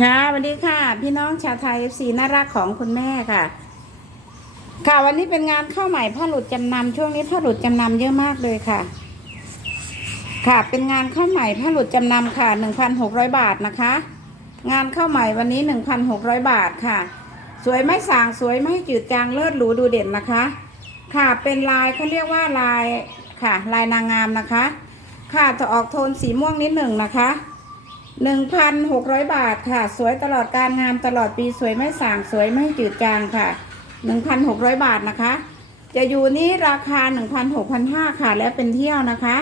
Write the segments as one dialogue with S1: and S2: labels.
S1: ค่ะสวัสดีค่ะ พี่น้องชาวไทยสีน่ารักของคุณแม่ค่ะ ค่ะวันนี้เป็นงานเข้าวใหม่ผ้าหลุดจำนำช่วงนี้ผ้าหลุดจำนำเยอะมากเลยค่ะ ค่ะเป็นงานเข้าวใหม่ผ้าหลุดจำนำค่ะหนึ่งพันหกร้อยบาทนะคะ งานเข้าวใหม่วันนี้หนึ่งพันหกร้อยบาทค่ะ สวยไม่สางสวยไม่จืดจางเลิศหรูดูเด่นนะคะ ค่ะเป็นลายเขาเรียกว่าลายค่ะ ลายนางงามนะคะ ค่ะจะออกโทนสีม่วงนิดหนึ่งนะคะ หนึ่งพันหกร้อยบาทค่ะ สวยตลอดการงานตลอดปีสวยไม่ส่างสวยไม่จืดจางค่ะหนึ่งพันหกร้อยบาทนะคะ จะอยู่นี่ราคาหนึ่งพันหกพันห้าค่ะ และเป็นเที่ยวนะคะ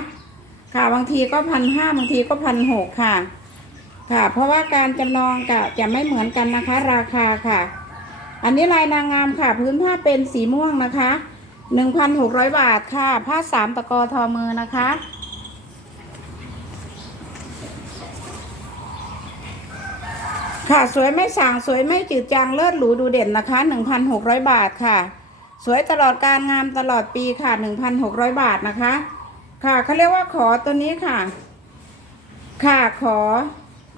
S1: ค่ะบางทีก็พันห้าบางทีก็พันหกค่ะ ค่ะ เพราะว่าการจำลองกับจะไม่เหมือนกันนะคะ ราคาค่ะ อันนี้ลายนางงามค่ะ พื้นผ้าเป็นสีม่วงนะคะหนึ่งพันหกร้อยบาทค่ะ ผ้าสามตะกอทอมือนะคะ ค่ะสวยไม่สางสวยไม่จืดจางเลิศหรูดูเด่นนะคะ 1,600 บาทค่ะ สวยตลอดการงามตลอดปีค่ะ 1,600 บาทนะคะ ค่ะเขาเรียกว่าขอตัวนี้ค่ะ ค่ะขอ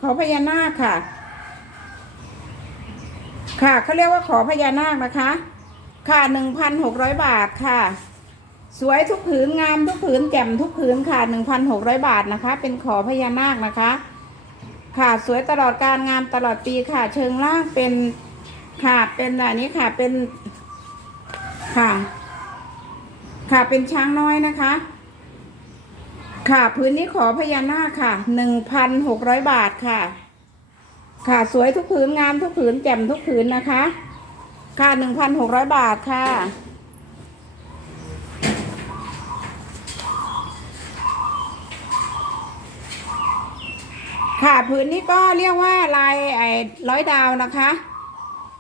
S1: ขอพญานาคค่ะ ค่ะเขาเรียกว่าขอพญานาคนะคะ ค่ะ 1,600 บาทค่ะ สวยทุกผืนงามทุกผืนแจ่มทุกผืนค่ะ 1,600 บาทนะคะ เป็นขอพญานาคนะคะ ค่ะสวยตลอดการงามตลอดปีค่ะ เชิงล่างเป็นค่ะเป็นอันนี้ค่ะเป็นค่ะ ค่ะเป็นช้างน้อยนะคะ ค่ะพื้นนี้ขอพญานาคค่ะหนึ่งพันหกร้อยบาทค่ะ ค่ะสวยทุกผืนงามทุกผืนแจ่มทุกผืนนะคะ ค่ะหนึ่งพันหกร้อยบาทค่ะ ค่ะผืนนี้ก็เรียกว่าลายไอ้ร้อยดาวนะคะ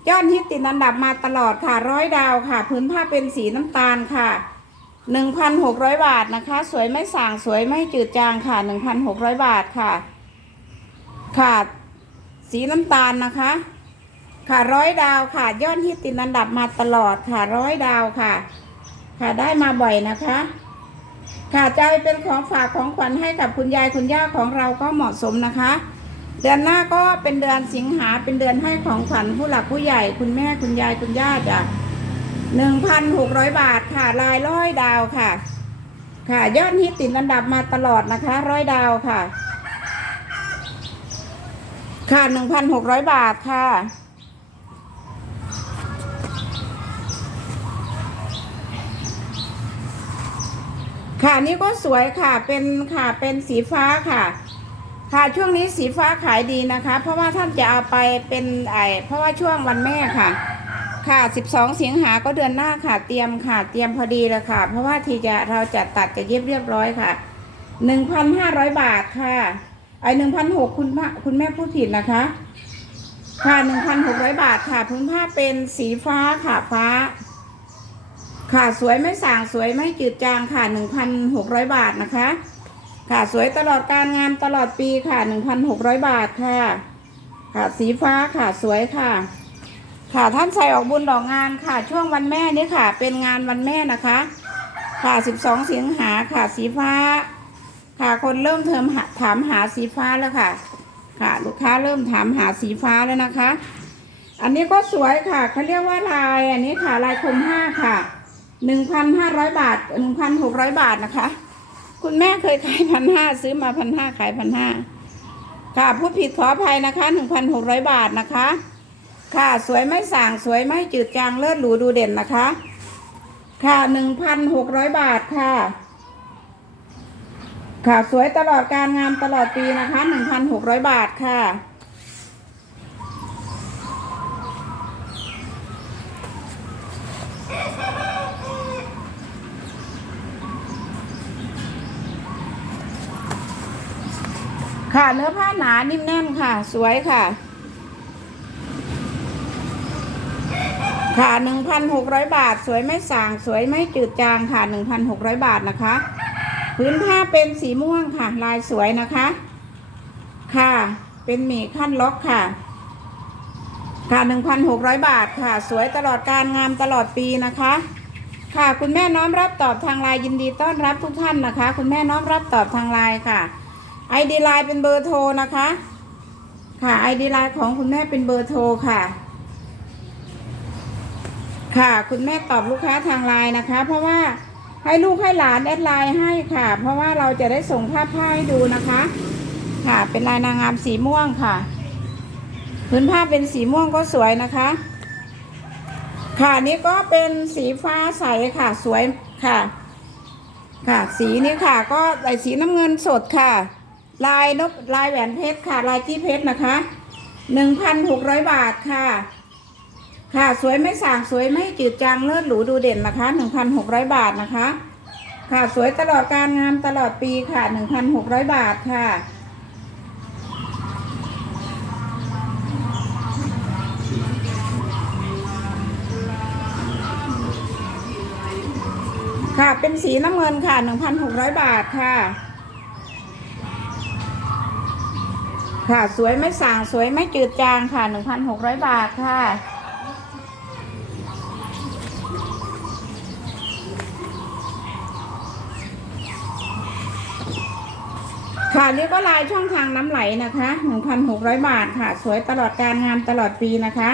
S1: ยอดฮิตติดอันดับมาตลอดค่ะร้อยดาวค่ะพื้นผ้าเป็นสีน้ำตาลค่ะหนึ่งพันหกร้อยบาทนะคะ สวยไม่สางสวยไม่จืดจางค่ะหนึ่งพันหกร้อยบาทค่ะ ค่ะสีน้ำตาลนะคะ ค่ะร้อยดาวค่ะยอดฮิตติดอันดับมาตลอดค่ะร้อยดาวค่ะ ค่ะได้มาบ่อยนะคะ ค่ะจะเอาไปเป็นของฝากของขวัญให้กับคุณยายคุณย่าของเราก็เหมาะสมนะคะ เดือนหน้าก็เป็นเดือนสิงหาเป็นเดือนให้ของขวัญผู้หลักผู้ใหญ่ คุณแม่คุณยายคุณย่าจ้ะหนึ่งพันหกร้อยบาทค่ะลายร้อยดาวค่ะ ค่ะยอดฮิตติดอันดับมาตลอดนะคะร้อยดาวค่ะ ค่ะหนึ่งพันหกร้อยบาทค่ะ ค่ะนี่ก็สวยค่ะเป็นค่ะเป็นสีฟ้าค่ะ ค่ะช่วงนี้สีฟ้าขายดีนะคะ เพราะว่าท่านจะเอาไปเป็นไอเพราะว่าช่วงวันแม่ค่ะ ค่ะ 12 สิงหาก็เดือนหน้าค่ะ เตรียมค่ะ เตรียมพอดีเลยค่ะ เพราะว่าทีจะเราจะตัดจะเย็บเรียบร้อยค่ะ 1,500 บาทค่ะไอ1,600คุณพ่อคุณแม่พูดผิดนะคะ ค่ะ 1,600 บาทค่ะพื้นผ้าเป็นสีฟ้าค่ะฟ้า ค่ะสวยไม่ส่างสวยไม่จืดจางค่ะ 1,600 บาทนะคะ ค่ะสวยตลอดการงานตลอดปีค่ะ 1,600 บาทค่ะ ค่ะสีฟ้าค่ะสวยค่ะ ค่ะท่านใส่ออกบุญดอกงานค่ะ ช่วงวันแม่นี่ค่ะ เป็นงานวันแม่นะคะ ค่ะ 12 สิงหาค่ะสีฟ้า ค่ะคนเริ่มเทิมถามหาสีฟ้าแล้วค่ะ ค่ะลูกค้าเริ่มถามหาสีฟ้าแล้วนะคะ อันนี้ก็สวยค่ะเขาเรียกว่าลายอันนี้ค่ะลายคมห้าค่ะ หนึ่งพันห้าร้อยบาทหนึ่งพันหกร้อยบาทนะคะ คุณแม่เคยขายพันห้าซื้อมาพันห้าขายพันห้าค่ะผู้ผิดขออภัยนะคะหนึ่งพันหกร้อยบาทนะคะ ค่ะสวยไม่ส่างสวยไม่จืดจางเลิศหรูดูเด่นนะคะ ค่ะหนึ่งพันหกร้อยบาทค่ะ ค่ะสวยตลอดการงานตลอดปีนะคะหนึ่งพันหกร้อยบาทค่ะ ค่ะเนื้อผ้าหนานิ่มแน่นค่ะ สวยค่ะ ค่ะหนึ่งพันหกร้อยบาท สวยไม่สาง สวยไม่จืดจางค่ะหนึ่งพันหกร้อยบาทนะคะพื้นผ้าเป็นสีม่วงค่ะ ลายสวยนะคะ ค่ะ เป็นหมี่ขั้นล็อกค่ะ ค่ะหนึ่งพันหกร้อยบาทค่ะ สวยตลอดการงามตลอดปีนะคะ ค่ะ คุณแม่น้อมรับตอบทางไลน์ยินดีต้อนรับทุกท่านนะคะ คุณแม่น้อมรับตอบทางไลน์ค่ะ ไอดีไลน์เป็นเบอร์โทรนะคะ ค่ะไอดีไลน์ของคุณแม่เป็นเบอร์โทรค่ะ ค่ะ คุณแม่ตอบลูกค้าทางไลน์นะคะ เพราะว่าให้ลูกให้หลานแอดไลน์ให้ค่ะ เพราะว่าเราจะได้ส่งภาพผ้าให้ดูนะคะ ค่ะ เป็นลายนางงามสีม่วงค่ะพื้นผ้าเป็นสีม่วงก็สวยนะคะ ค่ะนี่ก็เป็นสีฟ้าใสค่ะสวยค่ะ ค่ะ สีนี้ค่ะ ก็ใส่สีน้ำเงินสดค่ะ ลายนกลายแหวนเพชรค่ะ ลายจี้เพชรนะคะหนึ่งพันหกร้อยบาทค่ะ ค่ะสวยไม่สางสวยไม่จืดจางเลิศหรูดูเด่นนะคะหนึ่งพันหกร้อยบาทนะคะ ค่ะสวยตลอดการงานตลอดปีค่ะหนึ่งพันหกร้อยบาทค่ะค่ะเป็นสีน้ำเงินค่ะ 1,600 บาทค่ะ ค่ะ สวยไม่สางสวยไม่จืดจางค่ะ 1,600 บาทค่ะ ค่ะนี่ก็ลายช่องทางน้ำไหลนะคะ 1,600 บาทค่ะ สวยตลอดการงานตลอดปีนะคะ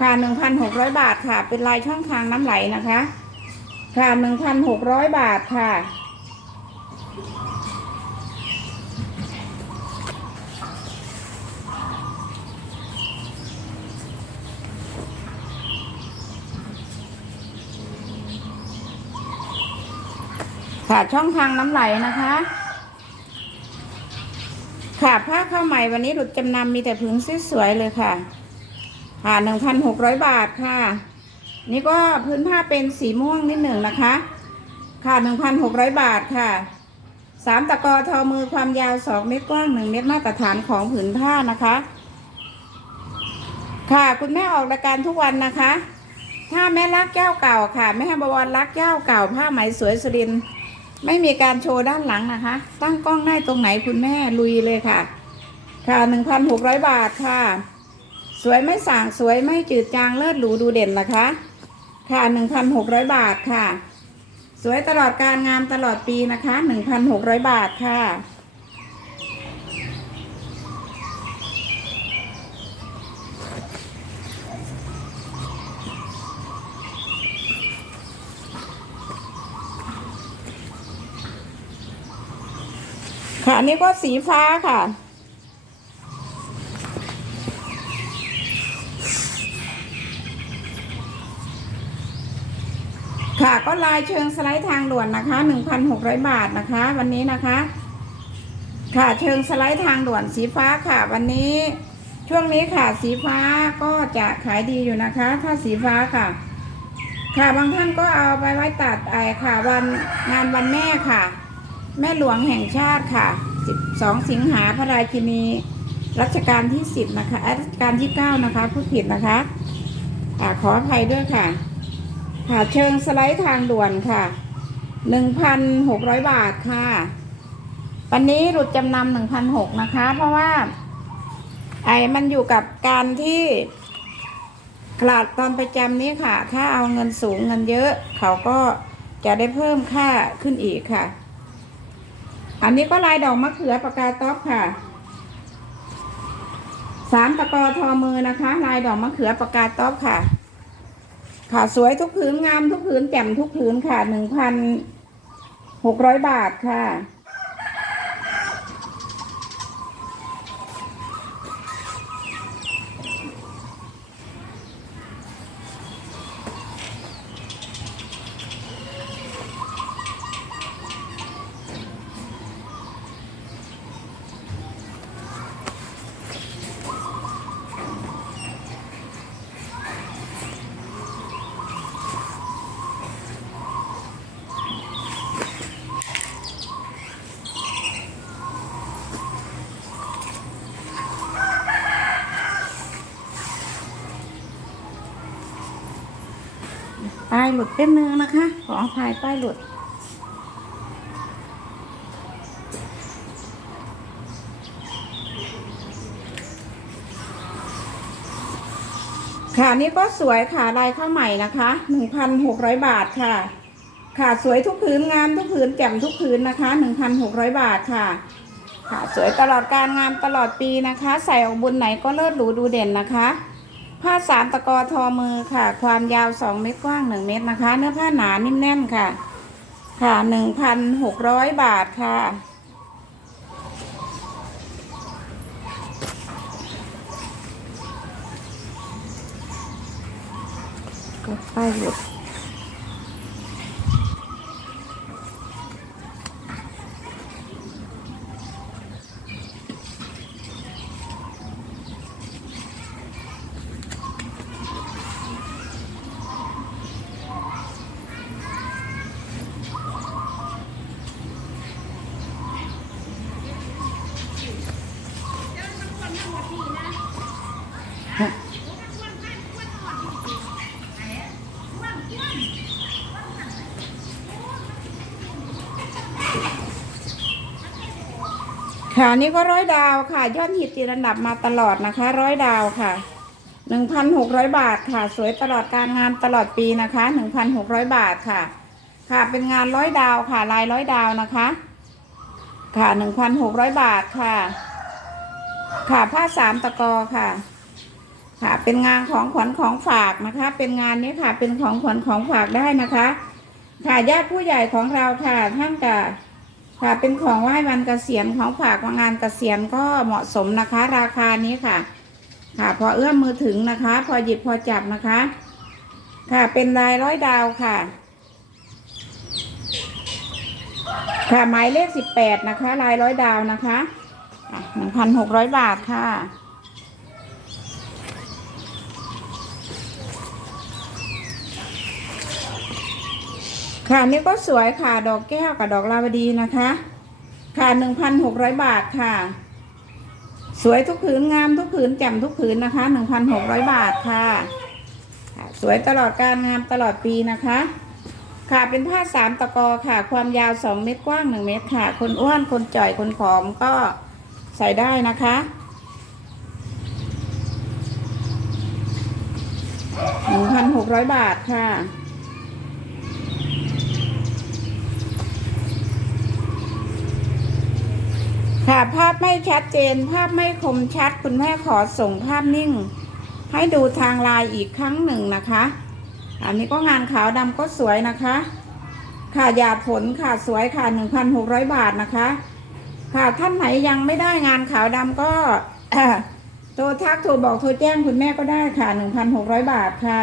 S1: ค่ะ 1,600 บาทค่ะ เป็นลายช่องทางน้ำไหลนะคะ ค่ะหนึ่งพันหกร้อยบาทค่ะ ค่ะช่องทางน้ำไหลนะคะ ค่ะผ้าเข้าวใหม่วันนี้หลุดจำนำมีแต่ผืนสวยๆเลยค่ะ ค่ะหนึ่งพันหกร้อยบาทค่ะ นี่ก็พื้นผ้าเป็นสีม่วงนิดหนึ่งนะคะ ค่ะหนึ่งพันหกร้อยบาทค่ะสามตะกอทอมือความยาวสองเมตรกว้างหนึ่งเมตรมาตรฐานของผืนผ้านะคะ ค่ะคุณแม่ออกรายการทุกวันนะคะ ถ้าแม่รักเจ้าเก่าค่ะ แม่บวรรักเจ้าเก่าผ้าไหมสวยสุรินทร์ ไม่มีการโชว์ด้านหลังนะคะ ตั้งกล้องได้ตรงไหนคุณแม่ลุยเลยค่ะ ค่ะหนึ่งพันหกร้อยบาทค่ะ สวยไม่สางสวยไม่จืดจางเลิศหรูดูเด่นนะคะ ค่ะหนึ่งพันหกร้อยบาทค่ะ สวยตลอดการงามตลอดปีนะคะหนึ่งพันหกร้อยบาทค่ะ ค่ะอันนี้ก็สีฟ้าค่ะ ค่ะก็ลายเชิงสไลด์ทางด่วนนะคะ1,600บาทนะคะ วันนี้นะคะ ค่ะเชิงสไลด์ทางด่วนสีฟ้าค่ะ วันนี้ช่วงนี้ค่ะสีฟ้าก็จะขายดีอยู่นะคะ ถ้าสีฟ้าค่ะ ค่ะบางท่านก็เอาไปไว้ตัดไอค่ะวันงานวันแม่ค่ะ แม่หลวงแห่งชาติค่ะ 12 สิงหาพระราชินี รัชกาลที่ 10 นะคะ รัชกาลที่ 9 นะคะพูดผิดนะคะอ่าขออภัยด้วยค่ะ ค่ะเชิงสไลด์ทางด่วนค่ะ 1,600 บาทค่ะ วันนี้หลุดจำนำ1,600 นะคะ เพราะว่าไอ้มันอยู่กับการที่กลาดตอนประจำนี้ค่ะ ถ้าเอาเงินสูงเงินเยอะ เขาก็จะได้เพิ่มค่าขึ้นอีกค่ะ อันนี้ก็ลายดอกมะเขือปากกาต๊อบค่ะสามตะกอทอมือนะคะ ลายดอกมะเขือปากกาต๊อบค่ะ ค่ะสวยทุกผืนงามทุกผืนแจ่มทุกผืนค่ะหนึ่งพันหกร้อยบาทค่ะ หลุดเป็นนึงนะคะ ขออภัยป้ายหลุด ค่ะนี่ก็สวยค่ะลายข้าวใหม่นะคะหนึ่งพันหกร้อยบาทค่ะ ค่ะสวยทุกผืนงามทุกผืนแจ่มทุกผืนนะคะหนึ่งพันหกร้อยบาทค่ะค่ะสวยตลอดการงานตลอดปีนะคะ ใส่ออกบุญไหนก็เลิศหรูดูเด่นนะคะ ผ้าสามตะกอทอมือค่ะ ความยาวสองเมตรกว้างหนึ่งเมตรนะคะ เนื้อผ้าหนานิ่มแน่นค่ะ ค่ะหนึ่งพันหกร้อยบาทค่ะก็ไปหยุด ค่ะนี่ก็ร้อยดาวค่ะ ยอดฮิตติดอันดับมาตลอดนะคะ ร้อยดาวค่ะหนึ่งพันหกร้อยบาทค่ะ สวยตลอดการงานตลอดปีนะคะหนึ่งพันหกร้อยบาทค่ะ ค่ะเป็นงานร้อยดาวค่ะ ลายร้อยดาวนะคะ ค่ะหนึ่งพันหกร้อยบาทค่ะ ค่ะผ้าสามตะกอค่ะ ค่ะเป็นงานของขวัญของฝากนะคะ เป็นงานนี้ค่ะ เป็นของขวัญของฝากได้นะคะ ค่ะญาติผู้ใหญ่ของเราค่ะท่านกับ ค่ะเป็นของไหว้วันเกษียณของฝากงานเกษียณก็เหมาะสมนะคะ ราคานี้ค่ะ ค่ะ พอเอื้อมมือถึงนะคะ พอหยิบพอจับนะคะ ค่ะเป็นลายร้อยดาวค่ะ ค่ะหมายเลขสิบแปดนะคะ ลายร้อยดาวนะคะหนึ่งพันหกร้อยบาทค่ะ ค่ะนี่ก็สวยค่ะ ดอกแก้วกับดอกลาวดีนะคะ ค่ะหนึ่งพันหกร้อยบาทค่ะ สวยทุกผืนงามทุกผืนแจ่มทุกผืนนะคะหนึ่งพันหกร้อยบาทค่ะ สวยตลอดการงามตลอดปีนะคะ ค่ะเป็นผ้าสามตะกอค่ะ ความยาวสองเมตรกว้างหนึ่งเมตรค่ะ คนอ้วนคนจ่อยคนผอมก็ใส่ได้นะคะหนึ่งพันหกร้อยบาทค่ะ ค่ะภาพไม่ชัดเจน ภาพไม่คมชัด คุณแม่ขอส่งภาพนิ่ง ให้ดูทางไลน์อีกครั้งหนึ่งนะคะ อันนี้ก็งานขาวดำก็สวยนะคะ ค่ะหยาดผลค่ะสวยค่ะ 1,600 บาทนะคะ ค่ะท่านไหนยังไม่ได้งานขาวดำก็โทรทักโทรบอกโทรแจ้งคุณแม่ก็ได้ค่ะ 1,600 บาทค่ะ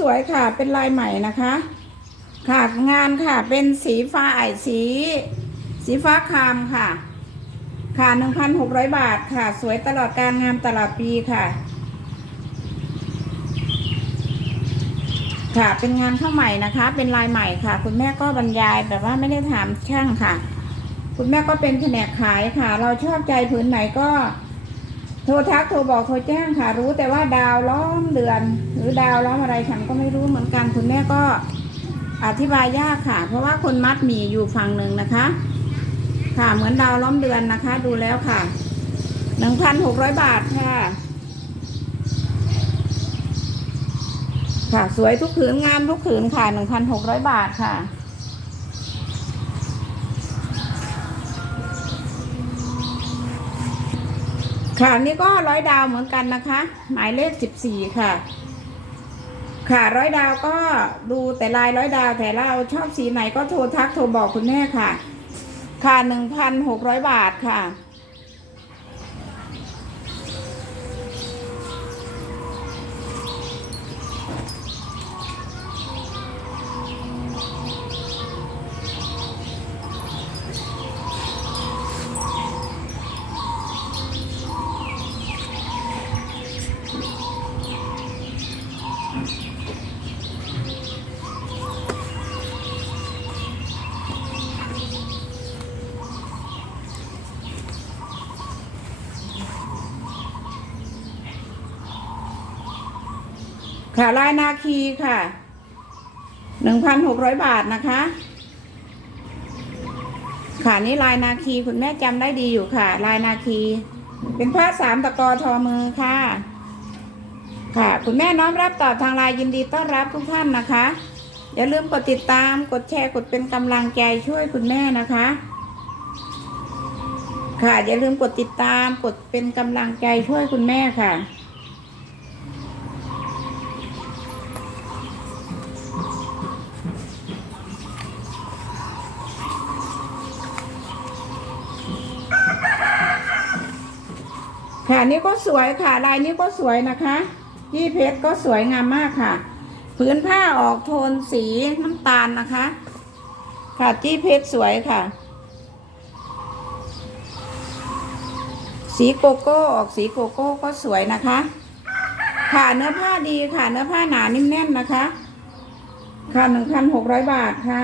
S1: สวยค่ะ เป็นลายใหม่นะคะ ค่ะงานค่ะเป็นสีฟ้าไอสี สีฟ้าครามค่ะ ค่ะหนึ่งพันหกร้อยบาทค่ะ สวยตลอดการงานตลอดปีค่ะ ค่ะเป็นงานเข้าใหม่นะคะ เป็นลายใหม่ค่ะ คุณแม่ก็บรรยายแบบว่าไม่ได้ถามช่างค่ะ คุณแม่ก็เป็นแผนกขายค่ะ เราชอบใจผืนไหนก็ โทรทักโทรบอกโทรแจ้งค่ะ รู้แต่ว่าดาวล้อมเดือน หรือดาวล้อมอะไรฉันก็ไม่รู้เหมือนกันคุณแม่ก็อธิบายยากค่ะ เพราะว่าคนมัดหมีอยู่ฝั่งหนึ่งนะคะ ค่ะเหมือนดาวล้อมเดือนนะคะ ดูแล้วค่ะหนึ่งพันหกร้อยบาทค่ะ ค่ะสวยทุกผืนงามทุกผืนค่ะหนึ่งพันหกร้อยบาทค่ะ ค่ะนี่ก็ร้อยดาวเหมือนกันนะคะ หมายเลขสิบสี่ค่ะ ค่ะร้อยดาวก็ดูแต่ลายร้อยดาวแต่เราชอบสีไหนก็โทรทักโทรบอกคุณแม่ค่ะ ค่ะหนึ่งพันหกร้อยบาทค่ะค่ะ คีค่ะหนึ่งพันหกร้อยบาทนะคะ ค่ะนี่ลายนาคีคุณแม่จำได้ดีอยู่ค่ะ ลายนาคี เป็นผ้าสามตะกอทอมือค่ะ ค่ะ คุณแม่น้อมรับตอบทางไลน์ยินดีต้อนรับทุกท่านนะคะ อย่าลืมกดติดตามกดแชร์กดเป็นกำลังใจช่วยคุณแม่นะคะ ค่ะอย่าลืมกดติดตามกดเป็นกำลังใจช่วยคุณแม่ค่ะ นี่ก็สวยค่ะ ลายนี้ก็สวยนะคะที่เพชรก็สวยงามมากค่ะ ผืนผ้าออกโทนสีน้ำตาลนะคะ ค่ะจี้เพชรสวยค่ะ สีโกโก้ออกสีโกโก้ก็สวยนะคะ ค่ะเนื้อผ้าดีค่ะ เนื้อผ้าหนานิ่มแน่นนะคะ ค่ะหนึ่งพันหกร้อยบาทค่ะ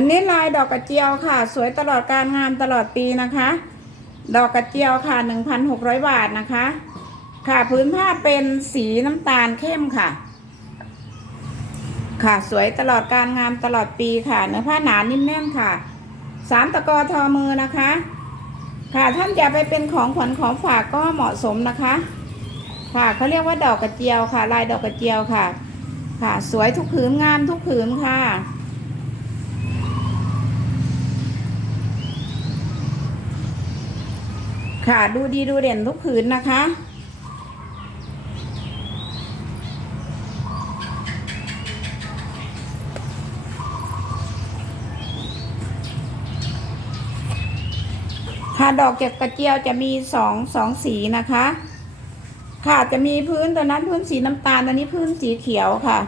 S1: นนี้ลายดอกกระเจียวค่ะ สวยตลอดการงานตลอดปีนะคะ ดอกกระเจียวค่ะหนึ่งพันหกร้อยบาทนะคะ ค่ะพื้นผ้าเป็นสีน้ำตาลเข้มค่ะ ค่ะสวยตลอดการงานตลอดปีค่ะเนื้อผ้าหนานิ่มแน่นค่ะสามตะกอทอมือนะคะ ค่ะท่านจะไปเป็นของขวัญของฝากก็เหมาะสมนะคะ ค่ะเขาเรียกว่าดอกกระเจียวค่ะ ลายดอกกระเจียวค่ะ ค่ะ สวยทุกผืนงามทุกผืนค่ะ ค่ะ ดูดีดูเด่นทุกผืนนะคะ ค่ะดอกเก็บกระเจียวจะมีสองสองสีนะคะ ค่ะจะมีพื้นตัวนั้นพื้นสีน้ำตาลตัวนี้พื้นสีเขียวค่ะ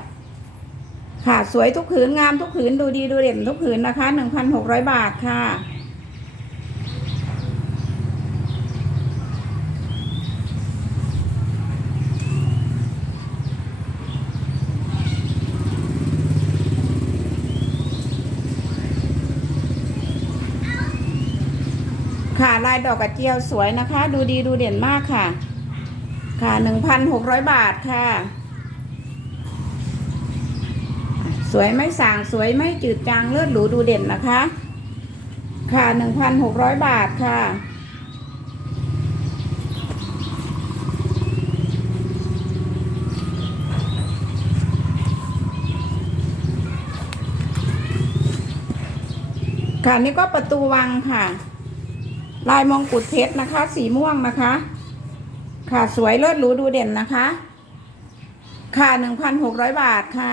S1: ค่ะสวยทุกผืนงามทุกผืนดูดีดูเด่นทุกผืนนะคะหนึ่งพันหกร้อยบาทค่ะ ค่ะลายดอกกระเจียวสวยนะคะ ดูดีดูเด่นมากค่ะ ค่ะหนึ่งพันหกร้อยบาทค่ะ สวยไม่สางสวยไม่จืดจางเลือดหรูดูเด่นนะคะ ค่ะหนึ่งพันหกร้อยบาทค่ะค่ะนี่ก็ประตูวังค่ะ ลายมงกุฎเพชรนะคะ สีม่วงนะคะ ค่ะสวยเลิศหรูดูเด่นนะคะ ค่ะหนึ่งพันหกร้อยบาทค่ะ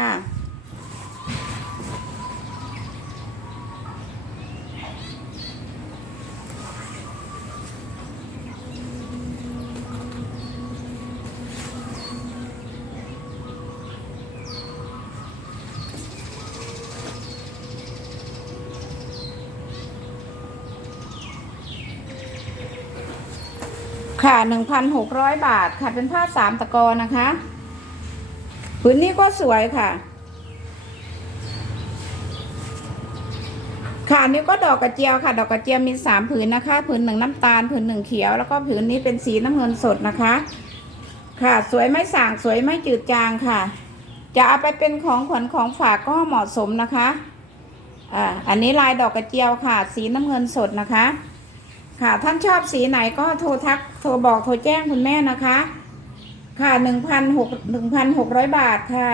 S1: ค่ะหนึ่งพันหกร้อยบาทค่ะ เป็นผ้าสามตะกอนะคะผืนนี้ก็สวยค่ะ ค่ะนี่ก็ดอกกระเจียวค่ะ ดอกกระเจียวมีสามผืนนะคะ ผืนหนึ่งน้ำตาล ผืนหนึ่งเขียว แล้วก็ผืนนี้เป็นสีน้ำเงินสดนะคะ ค่ะ สวยไม่ส่าง สวยไม่จืดจางค่ะ จะเอาไปเป็นของขวัญของฝากก็เหมาะสมนะคะ อ่า อันนี้ลายดอกกระเจียวค่ะ สีน้ำเงินสดนะคะ ค่ะท่านชอบสีไหนก็โทรทักโทรบอกโทรแจ้งคุณแม่นะคะ ค่ะหนึ่งพันหกหนึ่งพันหกร้อยบาทค่ะ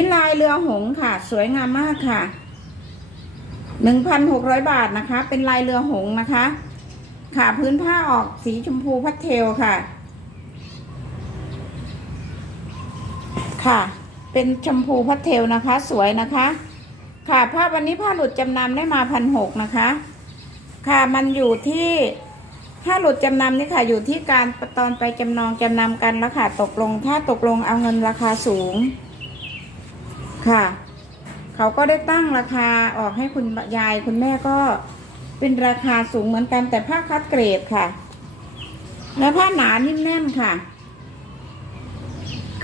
S1: นี่ลายเรือหงค่ะ สวยงามมากค่ะหนึ่งพันหกร้อยบาทนะคะ เป็นลายเรือหงนะคะ ค่ะพื้นผ้าออกสีชมพูพัสเทลค่ะ ค่ะ เป็นชมพูพัสเทลนะคะ สวยนะคะ ค่ะผ้าวันนี้ผ้าหลุดจำนำได้มาพันหกนะคะ ค่ะมันอยู่ที่ถ้าหลุดจำนำนี่ค่ะอยู่ที่การตอนไปจำนองจำนำกันแล้วค่ะตกลง ถ้าตกลงเอาเงินราคาสูง ค่ะ เขาก็ได้ตั้งราคาออกให้คุณยายคุณแม่ก็เป็นราคาสูงเหมือนกันแต่ผ้าคัดเกรดค่ะ และผ้าหนานิ่มแน่นค่ะ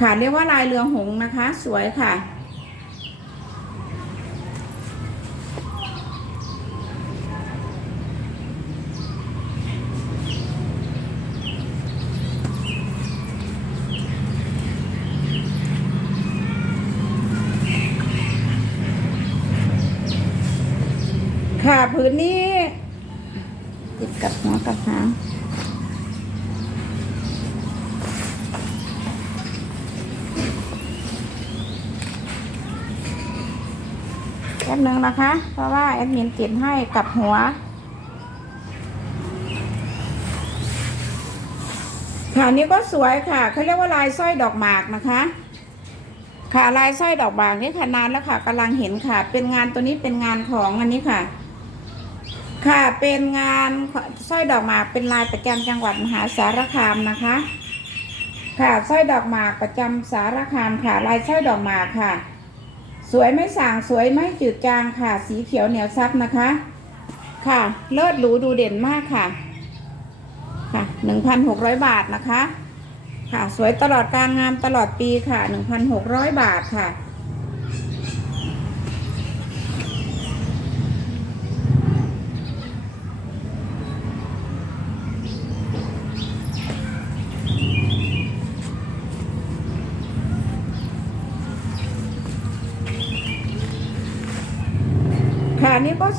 S1: ค่ะเรียกว่าลายเรือหงส์นะคะ สวยค่ะ นนี้ ติดกับหัวกับหางแป๊บนึงนะคะ เพราะว่าแอดมินเติดให้กับหัว ค่ะอันนี้ก็สวยค่ะเขาเรียกว่าลายสร้อยดอกหมากนะคะ ค่ะลายสร้อยดอกหมากนี่ค่ะนานแล้วค่ะกำลังเห็นค่ะ เป็นงานตัวนี้เป็นงานของอันนี้ค่ะ ค่ะเป็นงานสร้อยดอกหมากเป็นลายประจำจังหวัดมหาสารคามนะคะ ค่ะสร้อยดอกหมากประจำสารคามค่ะ ลายสร้อยดอกหมากค่ะ สวยไม่สางสวยไม่จืดจางค่ะ สีเขียวเหนียวซับนะคะ ค่ะเลิศหรูดูเด่นมากค่ะค่ะหนึ่งพันหกร้อยบาทนะคะ ค่ะสวยตลอดการงานตลอดปีค่ะหนึ่งพันหกร้อยบาทค่ะ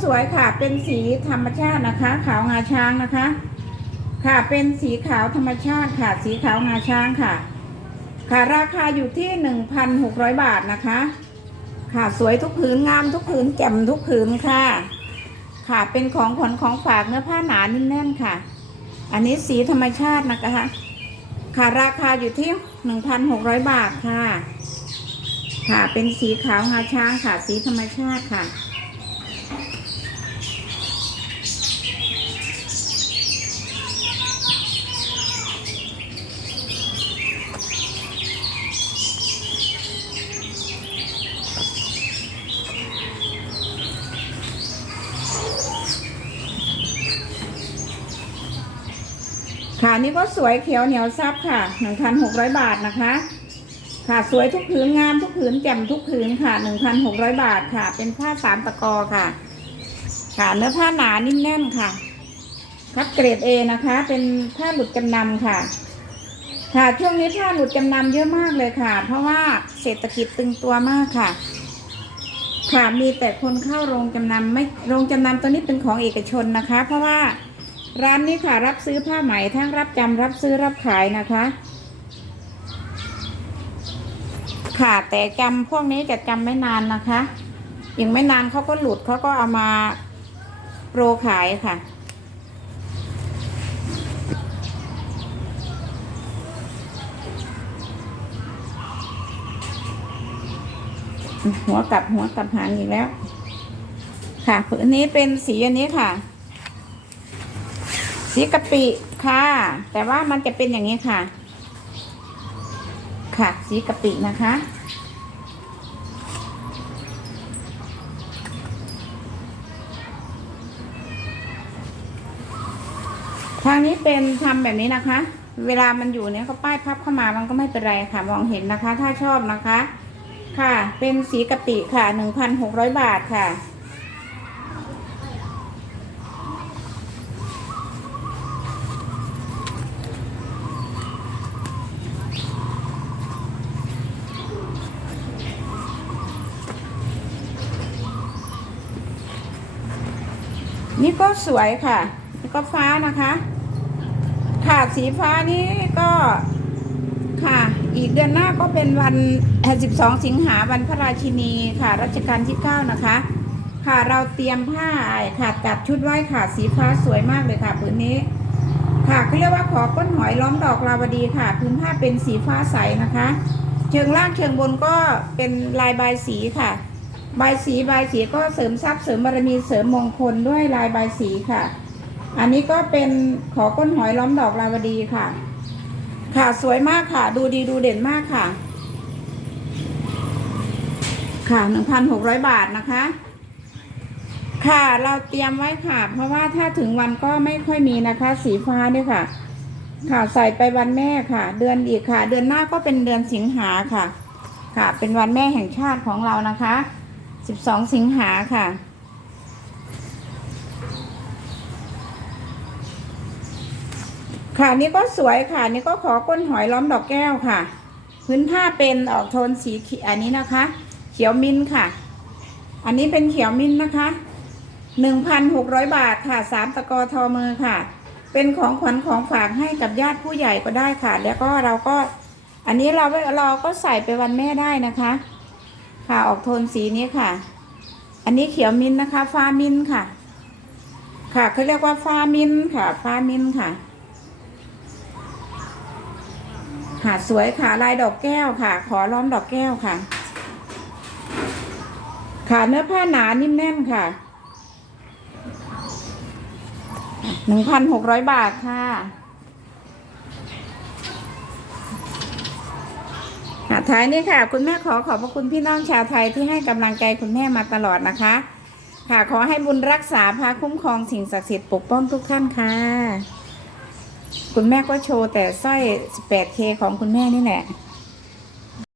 S1: สวยค่ะ เป็นสีธรรมชาตินะคะ ขาวงาช้างนะคะ ค่ะ เป็นสีขาวธรรมชาติค่ะ สีขาวงาช้างค่ะ ค่ะ ราคาอยู่ที่หนึ่งพันหกร้อยบาทนะคะ ค่ะ สวยทุกผืนงามทุกผืนแจ่มทุกผืนค่ะ ค่ะ เป็นของขวัญของฝากเนื้อผ้าหนานิ่มแน่นค่ะ อันนี้สีธรรมชาตินะคะ ค่ะ ราคาอยู่ที่หนึ่งพันหกร้อยบาทค่ะ ค่ะ เป็นสีขาวงาช้างค่ะ สีธรรมชาติค่ะ ค่ะนี่ก็สวยเขียวเหนียวซับค่ะ1,600บาทนะคะ ค่ะสวยทุกผืนงามทุกผืนแจ่มทุกผืนค่ะ1,600บาทค่ะ เป็นผ้าสามตะกอค่ะ ค่ะเนื้อผ้าหนานิ่มแน่นค่ะคัดเกรด A นะคะ เป็นผ้าหลุดจำนำค่ะ ค่ะช่วงนี้ผ้าหลุดจำนำเยอะมากเลยค่ะ เพราะว่าเศรษฐกิจตึงตัวมากค่ะค่ะมีแต่คนเข้าโรงจำนำไม่โรงจำนำตัวนี้เป็นของเอกชนนะคะ เพราะว่า ร้านนี้ค่ะรับซื้อผ้าไหมทั้งรับจำรับซื้อรับขายนะคะ ค่ะแต่จำพวกนี้จะจำไม่นานนะคะอย่างไม่นานเขาก็หลุดเขาก็เอามาโปรขายค่ะ หัวกลับหัวกลับหางอีกแล้ว ค่ะผืนนี้เป็นสีอันนี้ค่ะ สีกะปิค่ะ แต่ว่ามันจะเป็นอย่างนี้ค่ะ ค่ะสีกะปินะคะทางนี้เป็นทำแบบนี้นะคะ เวลามันอยู่เนี่ยก็ป้ายพับเข้ามามันก็ไม่เป็นไรค่ะ มองเห็นนะคะ ถ้าชอบนะคะ ค่ะ เป็นสีกะปิค่ะหนึ่งพันหกร้อยบาทค่ะ นี่ก็สวยค่ะนี่ก็ฟ้านะคะ ค่ะสีฟ้านี้ก็ค่ะ อีกเดือนหน้าก็เป็นวัน 12 สิงหาวันพระราชินีค่ะรัชกาลที่ 9 นะคะ ค่ะเราเตรียมผ้าไอ้ค่ะจัดชุดไว้ค่ะสีฟ้าสวยมากเลยค่ะผืนนี้ ค่ะเขาเรียกว่าขอก้นหอยล้อมดอกลาวดีค่ะพื้นผ้าเป็นสีฟ้าใสนะคะ เชิงล่างเชิงบนก็เป็นลายใบายสีค่ะ ใบสีใบสีก็เสริมทรัพย์เสริมบารมีเสริมมงคลด้วยลายใบสีค่ะ อันนี้ก็เป็นขอก้นหอยล้อมดอกลาวดีค่ะ ค่ะสวยมากค่ะ ดูดีดูเด่นมากค่ะ ค่ะหนึ่งพันหกร้อยบาทนะคะ ค่ะเราเตรียมไว้ค่ะ เพราะว่าถ้าถึงวันก็ไม่ค่อยมีนะคะ สีฟ้าเนี่ยค่ะ ค่ะใส่ไปวันแม่ค่ะ เดือนอีกค่ะ เดือนหน้าก็เป็นเดือนสิงหาค่ะ ค่ะ เป็นวันแม่แห่งชาติของเรานะคะ สิบสองสิงหาค่ะ ค่ะนี่ก็สวยค่ะ นี่ก็ขอก้นหอยล้อมดอกแก้วค่ะ พื้นผ้าเป็นออกโทนสีเขีอันนี้นะคะ เขียวมิ้นค่ะ อันนี้เป็นเขียวมิ้นนะคะหนึ่งพันหกร้อยบาทค่ะสามตะกอทอมือค่ะ เป็นของขวัญของฝากให้กับญาติผู้ใหญ่ก็ได้ค่ะ แล้วก็เราก็ อันนี้เราเราก็ใส่ไปวันแม่ได้นะคะ ค่ะออกโทนสีนี้ค่ะ อันนี้เขียวมิ้นนะคะ ฟ้ามิ้นค่ะ ค่ะเขาเรียกว่าฟ้ามิ้นค่ะ ฟ้ามิ้นค่ะ ค่ะสวยค่ะลายดอกแก้วค่ะ ขอล้อมดอกแก้วค่ะ ค่ะเนื้อผ้าหนานิ่มแน่นค่ะหนึ่งพันหกร้อยบาทค่ะ ค่ะท้ายนี้ค่ะ คุณแม่ขอขอบพระคุณพี่น้องชาวไทยที่ให้กำลังใจคุณแม่มาตลอดนะคะ ค่ะขอให้บุญรักษาพาคุ้มครองสิ่งศักดิ์สิทธิ์ปกป้องทุกท่านค่ะ คุณแม่ก็โชว์แต่สร้อย 18K ของคุณแม่นี่แหละ